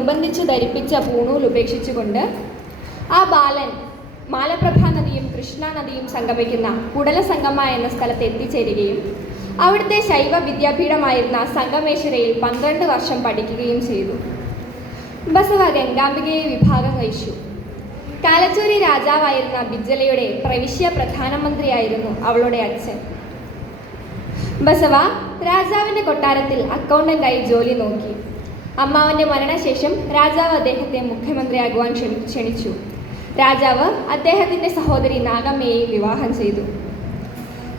നിർബന്ധിച്ചു ധരിപ്പിച്ച പൂണൂൽ ഉപേക്ഷിച്ചുകൊണ്ട് ആ ബാലൻ മാലപ്രഭ നദിയും കൃഷ്ണ നദിയും സംഗമിക്കുന്ന കുടലസംഗമ എന്ന സ്ഥലത്ത് എത്തിച്ചേരുകയും അവിടുത്തെ ശൈവ വിദ്യാപീഠമായിരുന്ന സംഗമേശ്വരയിൽ പന്ത്രണ്ട് വർഷം പഠിക്കുകയും ചെയ്തു. ബസവ ഗംഗാംബികയെ വിഭാഗം കഴിച്ചു. കാലച്ചൂരി രാജാവായിരുന്ന ബിജലയുടെ പ്രവിശ്യ പ്രധാനമന്ത്രിയായിരുന്നു അവളുടെ അച്ഛൻ. ബസവ രാജാവിന്റെ കൊട്ടാരത്തിൽ അക്കൗണ്ടന്റായി ജോലി നോക്കി. അമ്മാവന്റെ മരണശേഷം രാജാവ് അദ്ദേഹത്തെ മുഖ്യമന്ത്രിയാകുവാൻ ക്ഷണി- ക്ഷണിച്ചു. രാജാവ് അദ്ദേഹത്തിന്റെ സഹോദരി നാഗമ്മയെ വിവാഹം ചെയ്തു.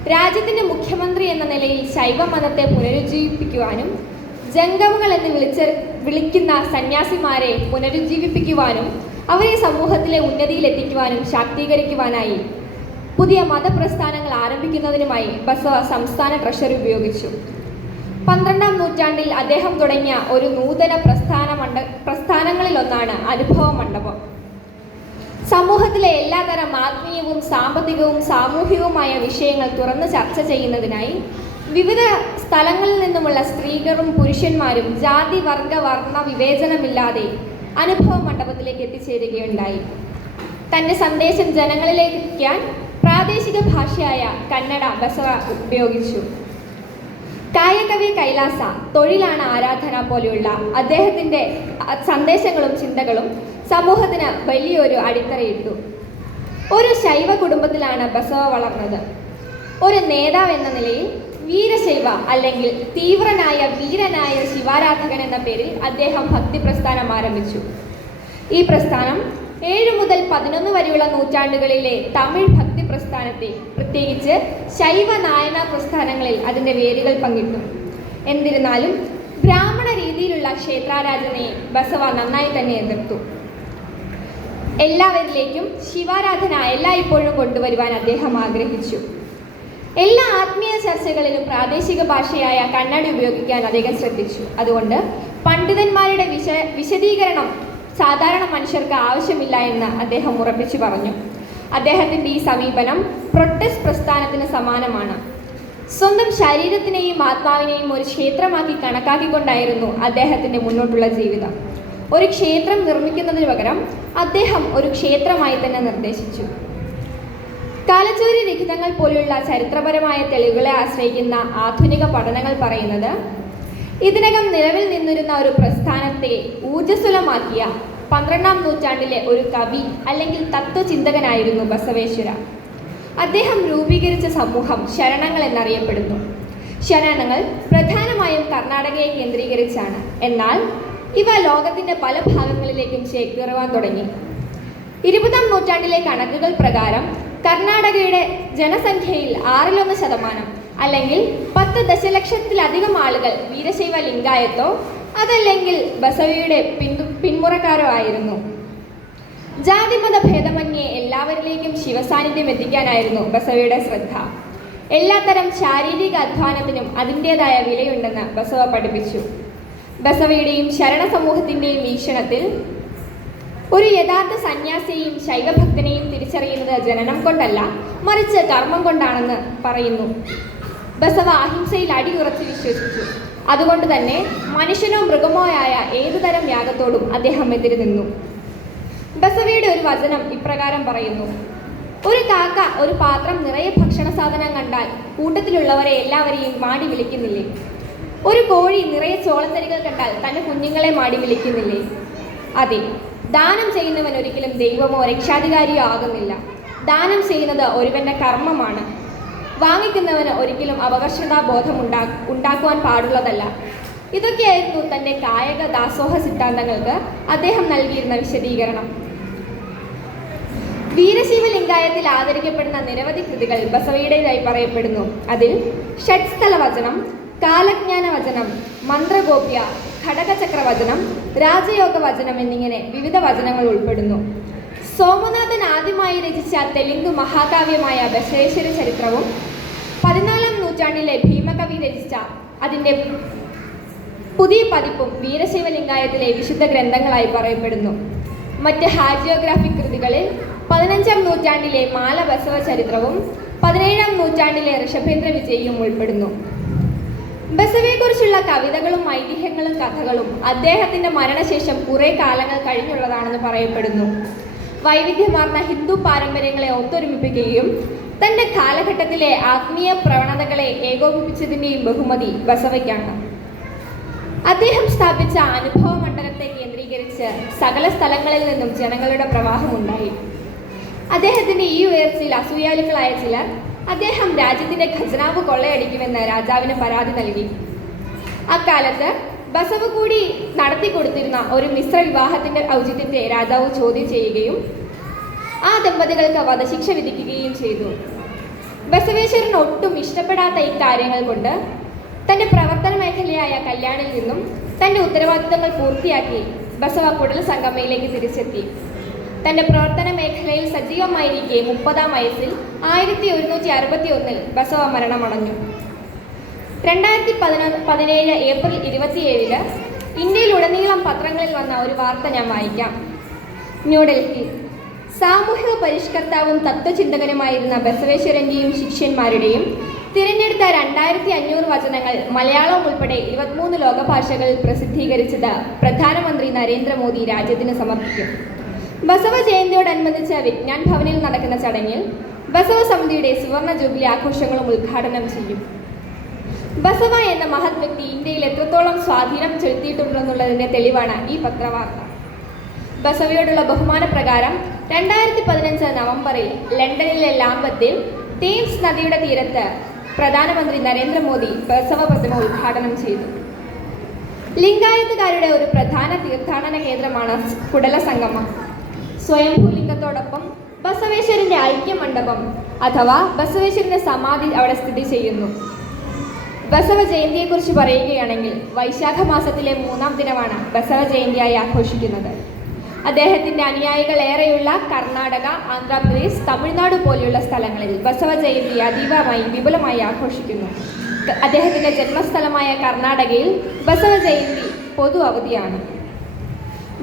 രാജ്യത്തിന്റെ മുഖ്യമന്ത്രി എന്ന നിലയിൽ ശൈവമതത്തെ പുനരുജ്ജീവിപ്പിക്കുവാനും ജംഗമങ്ങൾ എന്ന് വിളിച്ച വിളിക്കുന്ന സന്യാസിമാരെ പുനരുജ്ജീവിപ്പിക്കുവാനും അവരെ സമൂഹത്തിലെ ഉന്നതിയിലെത്തിക്കുവാനും ശാക്തീകരിക്കുവാനായി പുതിയ മതപ്രസ്ഥാനങ്ങൾ ആരംഭിക്കുന്നതിനുമായി ബസവ സംസ്ഥാന ട്രഷറി ഉപയോഗിച്ചു. പന്ത്രണ്ടാം നൂറ്റാണ്ടിൽ അദ്ദേഹം തുടങ്ങിയ ഒരു നൂതന പ്രസ്ഥാന മണ്ഡ പ്രസ്ഥാനങ്ങളിലൊന്നാണ് അനുഭവ മണ്ഡപം. സമൂഹത്തിലെ എല്ലാതരം ആത്മീയവും സാമ്പത്തികവും സാമൂഹികവുമായ വിഷയങ്ങൾ തുറന്ന് ചർച്ച ചെയ്യുന്നതിനായി വിവിധ സ്ഥലങ്ങളിൽ നിന്നുമുള്ള സ്ത്രീകളും പുരുഷന്മാരും ജാതി വർഗ വർണ വിവേചനമില്ലാതെ അനുഭവ മണ്ഡപത്തിലേക്ക് എത്തിച്ചേരുകയുണ്ടായി. തന്റെ സന്ദേശം ജനങ്ങളിലേക്ക് എത്തിക്കാൻ പ്രാദേശിക ഭാഷയായ കന്നഡ ബസവ ഉപയോഗിച്ചു. കായകവി കൈലാസ തൊഴിലാണ് ആരാധന പോലെയുള്ള അദ്ദേഹത്തിന്റെ സന്ദേശങ്ങളും ചിന്തകളും സമൂഹത്തിന് വലിയൊരു അടിത്തറയിട്ടു. ഒരു ശൈവ കുടുംബത്തിലാണ് ബസവ വളർന്നത്. ഒരു നേതാവ് എന്ന നിലയിൽ വീരശൈവ അല്ലെങ്കിൽ തീവ്രനായ വീരനായ ശിവാരാധകൻ എന്ന പേരിൽ അദ്ദേഹം ഭക്തി പ്രസ്ഥാനം ആരംഭിച്ചു. ഈ പ്രസ്ഥാനം ഏഴ് മുതൽ പതിനൊന്ന് വരെയുള്ള നൂറ്റാണ്ടുകളിലെ തമിഴ് ഭക്തി പ്രസ്ഥാനത്തെ പ്രത്യേകിച്ച് ശൈവ നായന പ്രസ്ഥാനങ്ങളിൽ അതിന്റെ വേരുകൾ പങ്കിട്ടു. എന്നിരുന്നാലും ബ്രാഹ്മണ രീതിയിലുള്ള ക്ഷേത്രാരാധനയെ ബസവ നന്നായി തന്നെ എതിർത്തു. എല്ലാവരിലേക്കും ശിവാരാധന എല്ലായ്പ്പോഴും കൊണ്ടുവരുവാൻ അദ്ദേഹം ആഗ്രഹിച്ചു. എല്ലാ ആത്മീയ ചർച്ചകളിലും പ്രാദേശിക ഭാഷയായ കന്നഡ ഉപയോഗിക്കാൻ അദ്ദേഹം ശ്രദ്ധിച്ചു. അതുകൊണ്ട് പണ്ഡിതന്മാരുടെ വിശ വിശദീകരണം സാധാരണ മനുഷ്യർക്ക് ആവശ്യമില്ല എന്ന് അദ്ദേഹം ഉറപ്പിച്ചു പറഞ്ഞു. അദ്ദേഹത്തിന്റെ ഈ സമീപനം പ്രൊട്ടസ്റ്റ് പ്രസ്ഥാനത്തിന് സമാനമാണ്. സ്വന്തം ശരീരത്തിനെയും ആത്മാവിനെയും ഒരു ക്ഷേത്രമാക്കി കണക്കാക്കിക്കൊണ്ടായിരുന്നു അദ്ദേഹത്തിന്റെ മുന്നോട്ടുള്ള ജീവിതം. ഒരു ക്ഷേത്രം നിർമ്മിക്കുന്നതിന് പകരം അദ്ദേഹം ഒരു ക്ഷേത്രമായി തന്നെ നിർദ്ദേശിച്ചു. കാലച്ചൂരി ലിഖിതങ്ങൾ പോലെയുള്ള ചരിത്രപരമായ തെളിവുകളെ ആശ്രയിക്കുന്ന ആധുനിക പഠനങ്ങൾ പറയുന്നത് ഇതിനകം നിലവിൽ നിന്നിരുന്ന ഒരു പ്രസ്ഥാനത്തെ ഊർജസ്വലമാക്കിയ പന്ത്രണ്ടാം നൂറ്റാണ്ടിലെ ഒരു കവി അല്ലെങ്കിൽ തത്വചിന്തകനായിരുന്നു ബസവേശ്വര. അദ്ദേഹം രൂപീകരിച്ച സമൂഹം ശരണങ്ങൾ എന്നറിയപ്പെടുന്നു. ശരണങ്ങൾ പ്രധാനമായും കർണാടകയെ കേന്ദ്രീകരിച്ചാണ്. എന്നാൽ ഇവ ലോകത്തിന്റെ പല ഭാഗങ്ങളിലേക്കും ചേക്കേറുവാൻ തുടങ്ങി. ഇരുപതാം നൂറ്റാണ്ടിലെ കണക്കുകൾ പ്രകാരം കർണാടകയുടെ ജനസംഖ്യയിൽ ആറിലൊന്ന് ശതമാനം അല്ലെങ്കിൽ പത്ത് ദശലക്ഷത്തിലധികം ആളുകൾ വീരശൈവ ലിംഗായത്തോ അതല്ലെങ്കിൽ ബസവിയുടെ പിന്തു പിന്മുറക്കാരോ ആയിരുന്നു. ജാതിമത ഭേദമന്യേ എല്ലാവരിലേക്കും ശിവസാന്നിധ്യം എത്തിക്കാനായിരുന്നു ബസവയുടെ ശ്രദ്ധ. എല്ലാത്തരം ശാരീരിക അധ്വാനത്തിനും അതിന്റെതായ വിലയുണ്ടെന്ന് ബസവ പഠിപ്പിച്ചു. ബസവയുടെയും ശരണ സമൂഹത്തിന്റെയും വീക്ഷണത്തിൽ ഒരു യഥാർത്ഥ സന്യാസിയെയും ശൈവഭക്തനെയും തിരിച്ചറിയുന്നത് ജനനം കൊണ്ടല്ല മറിച്ച് കർമ്മം കൊണ്ടാണെന്ന് പറയുന്നു. ബസവ അഹിംസയിൽ അടിയുറച്ച് വിശ്വസിച്ചു. അതുകൊണ്ട് തന്നെ മനുഷ്യനോ മൃഗമോ ആയ ഏതുതരം യാഗത്തോടും അദ്ദേഹം എതിര് നിന്നു ബസവയുടെ ഒരു വചനം ഇപ്രകാരം പറയുന്നു. ഒരു കാക്ക ഒരു പാത്രം നിറയെ ഭക്ഷണ സാധനം കണ്ടാൽ കൂട്ടത്തിലുള്ളവരെ എല്ലാവരെയും മാടി വിളിക്കുന്നില്ലേ? ഒരു കോഴി നിറയെ ചോളത്തരികൾ കണ്ടാൽ തന്റെ കുഞ്ഞുങ്ങളെ മാടി വിളിക്കുന്നില്ലേ? അതെ ദാനം ചെയ്യുന്നവൻ ഒരിക്കലും ദൈവമോ രക്ഷാധികാരിയോ ആകുന്നില്ല. ദാനം ചെയ്യുന്നത് ഒരുവന്റെ കർമ്മമാണ്. വാങ്ങിക്കുന്നവന് ഒരിക്കലും അപകർഷതാബോധം ഉണ്ടാ ഉണ്ടാക്കുവാൻ പാടുള്ളതല്ല. ഇതൊക്കെയായിരുന്നു തന്റെ കായക ദാസോഹ സിദ്ധാന്തങ്ങൾക്ക് അദ്ദേഹം നൽകിയിരുന്ന വിശദീകരണം. വീരശൈവലിംഗായത്തിൽ ആദരിക്കപ്പെടുന്ന നിരവധി കൃതികൾ ബസവയുടേതായി പറയപ്പെടുന്നു. അതിൽ ഷഡ്സ്ഥല വചനം കാലജ്ഞാന വചനം മന്ത്രഗോപ്യ ഘടകചക്ര വചനം രാജയോഗ വചനം എന്നിങ്ങനെ വിവിധ വചനങ്ങൾ ഉൾപ്പെടുന്നു. സോമനാഥൻ ആദ്യമായി രചിച്ച തെലുങ്ക് മഹാകാവ്യമായ ബസവേശ്വര ചരിത്രവും പതിനാലാം നൂറ്റാണ്ടിലെ ഭീമകവി രചിച്ച അതിന്റെ പുതിയ പതിപ്പും വീരശൈവ ലിംഗായത്തിലെ വിശുദ്ധ ഗ്രന്ഥങ്ങളായി പറയപ്പെടുന്നു. മറ്റ് ഹാജിയോഗ്രാഫിക് കൃതികളിൽ പതിനഞ്ചാം നൂറ്റാണ്ടിലെ മാലബസവ ചരിത്രവും പതിനേഴാം നൂറ്റാണ്ടിലെ ഋഷഭേന്ദ്ര വിജയിയും ഉൾപ്പെടുന്നു. ബസവയെക്കുറിച്ചുള്ള കവിതകളും ഐതിഹ്യങ്ങളും കഥകളും അദ്ദേഹത്തിന്റെ മരണശേഷം കുറെ കാലങ്ങൾ കഴിഞ്ഞുള്ളതാണെന്ന് പറയപ്പെടുന്നു. വൈവിധ്യമാർന്ന ഹിന്ദു പാരമ്പര്യങ്ങളെ ഒത്തൊരുമിപ്പിക്കുകയും തന്റെ കാലഘട്ടത്തിലെ ആത്മീയ പ്രവണതകളെ ഏകോപിപ്പിച്ചതിന്റെയും ബഹുമതി ബസവയ്ക്കാണ്. അദ്ദേഹം സ്ഥാപിച്ച അനുഭവ മണ്ഡലത്തെ കേന്ദ്രീകരിച്ച് സകല സ്ഥലങ്ങളിൽ നിന്നും ജനങ്ങളുടെ പ്രവാഹമുണ്ടായി. അദ്ദേഹത്തിന്റെ ഈ ഉയർച്ചയിൽ അസൂയാലുക്കളായ ചിലർ അദ്ദേഹം രാജ്യത്തിന്റെ ഖജനാവ് കൊള്ളയടിക്കുമെന്ന് രാജാവിന് പരാതി നൽകി. അക്കാലത്ത് ബസവ് കൂടി നടത്തിക്കൊടുത്തിരുന്ന ഒരു മിശ്ര വിവാഹത്തിന്റെ ഔചിത്യത്തെ രാജാവ് ചോദ്യം ചെയ്യുകയും ആ ദമ്പതികൾക്ക് വധശിക്ഷ വിധിക്കുകയും ചെയ്തു. ബസവേശ്വരൻ ഒട്ടും ഇഷ്ടപ്പെടാത്ത ഈ കാര്യങ്ങൾ കൊണ്ട് തന്റെ പ്രവർത്തന മേഖലയായ കല്യാണിൽ നിന്നും തന്റെ ഉത്തരവാദിത്തങ്ങൾ പൂർത്തിയാക്കി ബസവ കുടൽ സംഗമയിലേക്ക് തിരിച്ചെത്തി. തന്റെ പ്രവർത്തന മേഖലയിൽ സജീവമായിരിക്കെ മുപ്പതാം വയസ്സിൽ ആയിരത്തി ഒരുന്നൂറ്റി അറുപത്തി ഒന്നിൽ ബസവ മരണമടഞ്ഞു. രണ്ടായിരത്തി പതിനൊന്ന് പതിനേഴ് ഏപ്രിൽ ഇരുപത്തിയേഴിൽ ഇന്ത്യയിലുടനീളം പത്രങ്ങളിൽ വന്ന ഒരു വാർത്ത ഞാൻ വായിക്കാം. ന്യൂഡൽഹി. സാമൂഹിക പരിഷ്കർത്താവും തത്വചിന്തകനുമായിരുന്ന ബസവേശ്വരന്റെയും ശിഷ്യന്മാരുടെയും തിരഞ്ഞെടുത്ത രണ്ടായിരത്തി അഞ്ഞൂറ് വചനങ്ങൾ മലയാളം ഉൾപ്പെടെ ഇരുപത്തിമൂന്ന് ലോകഭാഷകളിൽ പ്രസിദ്ധീകരിച്ചത് പ്രധാനമന്ത്രി നരേന്ദ്രമോദി രാജ്യത്തിന് സമർപ്പിക്കും. ബസവ ജയന്തിയോടനുബന്ധിച്ച് വിജ്ഞാൻ ഭവനിൽ നടക്കുന്ന ചടങ്ങിൽ ബസവ സമിതിയുടെ സുവർണ ജൂബിലി ആഘോഷങ്ങളും ഉദ്ഘാടനം ചെയ്യും. ബസവ എന്ന മഹത് വ്യക്തി ഇന്ത്യയിൽ എത്രത്തോളം സ്വാധീനം ചെലുത്തിയിട്ടുണ്ടെന്നുള്ളതിന്റെ തെളിവാണ് ഈ പത്രവാർത്ത. ബസവയോടുള്ള ബഹുമാന പ്രകാരം രണ്ടായിരത്തി പതിനഞ്ച് നവംബറിൽ ലണ്ടനിലെ ലാംബത്തിൽ തീംസ് നദിയുടെ തീരത്ത് പ്രധാനമന്ത്രി നരേന്ദ്രമോദി ബസവ പ്രതിമ ഉദ്ഘാടനം ചെയ്തു. ലിംഗായത്തുകാരുടെ ഒരു പ്രധാന തീർത്ഥാടന കേന്ദ്രമാണ് കുടല സംഗമം സ്വയംഭൂ ലിംഗത്തോടൊപ്പം ബസവേശ്വരന്റെ ഐക്യമണ്ഡപം അഥവാ ബസവേശ്വരന്റെ സമാധി അവിടെ സ്ഥിതി ചെയ്യുന്നു. ബസവ ജയന്തിയെക്കുറിച്ച് പറയുകയാണെങ്കിൽ വൈശാഖ മാസത്തിലെ മൂന്നാം ദിനമാണ് ബസവ ജയന്തിയായി ആഘോഷിക്കുന്നത്. അദ്ദേഹത്തിന്റെ അനുയായികൾ ഏറെയുള്ള കർണാടക ആന്ധ്രാപ്രദേശ് തമിഴ്നാട് പോലെയുള്ള സ്ഥലങ്ങളിൽ ബസവ ജയന്തി അതീവമായി വിപുലമായി ആഘോഷിക്കുന്നു. അദ്ദേഹത്തിന്റെ ജന്മസ്ഥലമായ കർണാടകയിൽ ബസവ ജയന്തി പൊതു അവധിയാണ്.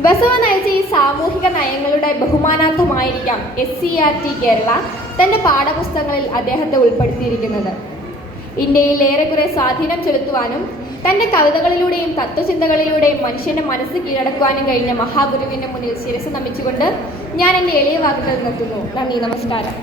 ബസവ നയിച്ച ഈ സാമൂഹിക നയങ്ങളുടെ ബഹുമാനാർത്ഥമായിരിക്കാം S C R T Kerala തന്റെ പാഠപുസ്തകങ്ങളിൽ അദ്ദേഹത്തെ ഉൾപ്പെടുത്തിയിരിക്കുന്നത്. ഇന്ത്യയിൽ ഏറെക്കുറെ സ്വാധീനം ചെലുത്തുവാനും തന്റെ കവിതകളിലൂടെയും തത്വചിന്തകളിലൂടെയും മനുഷ്യന്റെ മനസ്സ് കീഴടക്കുവാനും കഴിഞ്ഞ മഹാഗുരുവിന്റെ മുന്നിൽ ശിരസ് നമിച്ചുകൊണ്ട് ഞാൻ എന്റെ എളിയ വാക്കുകൾ നിർത്തുന്നു. നന്ദി നമസ്കാരം.